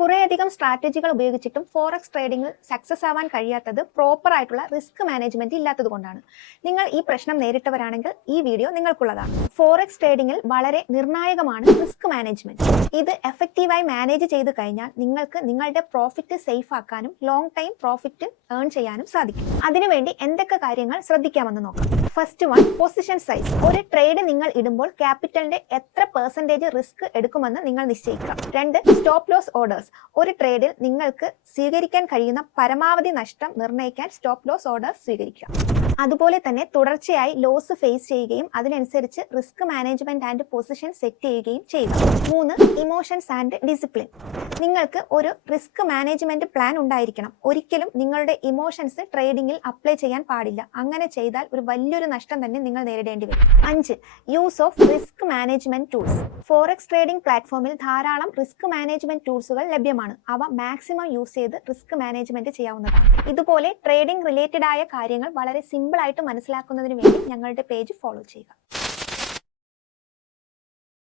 കുറേയധികം സ്ട്രാറ്റജികൾ ഉപയോഗിച്ചിട്ടും forex ട്രേഡിംഗിൽ success ആവാൻ കഴിയാത്തത് പ്രോപ്പർ ആയിട്ടുള്ള റിസ്ക് മാനേജ്മെന്റ് ഇല്ലാത്തത് കൊണ്ടാണ്. നിങ്ങൾ ഈ പ്രശ്നം നേരിട്ടവരാണെങ്കിൽ ഈ വീഡിയോ നിങ്ങൾക്കുള്ളതാണ്. ഫോറക്സ് ട്രേഡിംഗിൽ വളരെ നിർണായകമാണ് റിസ്ക് മാനേജ്മെന്റ്. ഇത് എഫക്റ്റീവായി മാനേജ് ചെയ്ത് കഴിഞ്ഞാൽ നിങ്ങൾക്ക് നിങ്ങളുടെ പ്രോഫിറ്റ് സേഫ് ആക്കാനും ലോങ് ടൈം പ്രോഫിറ്റ് ഏൺ ചെയ്യാനും സാധിക്കും. അതിനുവേണ്ടി എന്തൊക്കെ കാര്യങ്ങൾ ശ്രദ്ധിക്കാമെന്ന് നോക്കാം. First one, position size. ഒരു ട്രേഡ് നിങ്ങൾ ഇടുമ്പോൾ ക്യാപിറ്റലിന്റെ എത്ര പെർസെന്റേജ് റിസ്ക് എടുക്കുമെന്ന് നിങ്ങൾ നിശ്ചയിക്കുക. രണ്ട്, സ്റ്റോപ്പ് ലോസ് ഓർഡേഴ്സ്. ഒരു ട്രേഡിൽ നിങ്ങൾക്ക് സ്വീകരിക്കാൻ കഴിയുന്ന പരമാവധി നഷ്ടം നിർണ്ണയിക്കാൻ സ്റ്റോപ്പ് ലോസ് ഓർഡർ സ്വീകരിക്കുക. അതുപോലെ തന്നെ തുടർച്ചയായി ലോസ് ഫേസ് ചെയ്യുകയും അതിനനുസരിച്ച് risk management and position set ചെയ്യുകയും ചെയ്യുക. മൂന്ന്, ഇമോഷൻസ് ആൻഡ് ഡിസിപ്ലിൻ. നിങ്ങൾക്ക് ഒരു റിസ്ക് മാനേജ്മെന്റ് പ്ലാൻ ഉണ്ടായിരിക്കണം. ഒരിക്കലും നിങ്ങളുടെ ഇമോഷൻസ് ട്രേഡിംഗിൽ അപ്ലൈ ചെയ്യാൻ പാടില്ല. അങ്ങനെ ചെയ്താൽ ഒരു വലിയൊരു നഷ്ടം തന്നെ നിങ്ങൾ നേരിടേണ്ടി വരും. അഞ്ച്, use of risk management tools. Forex trading പ്ലാറ്റ്ഫോമിൽ ധാരാളം റിസ്ക് മാനേജ്മെന്റ് ടൂൾസുകൾ ലഭ്യമാണ്. അവ മാക്സിമം യൂസ് ചെയ്ത് റിസ്ക് മാനേജ്മെന്റ് ചെയ്യാവുന്നതാണ്. ഇതുപോലെ ട്രേഡിംഗ് റിലേറ്റഡ് ആയ കാര്യങ്ങൾ വളരെ സിമ്പിൾ ആയിട്ട് മനസ്സിലാക്കുന്നതിന് വേണ്ടി ഞങ്ങളുടെ പേജ് ഫോളോ ചെയ്യുക.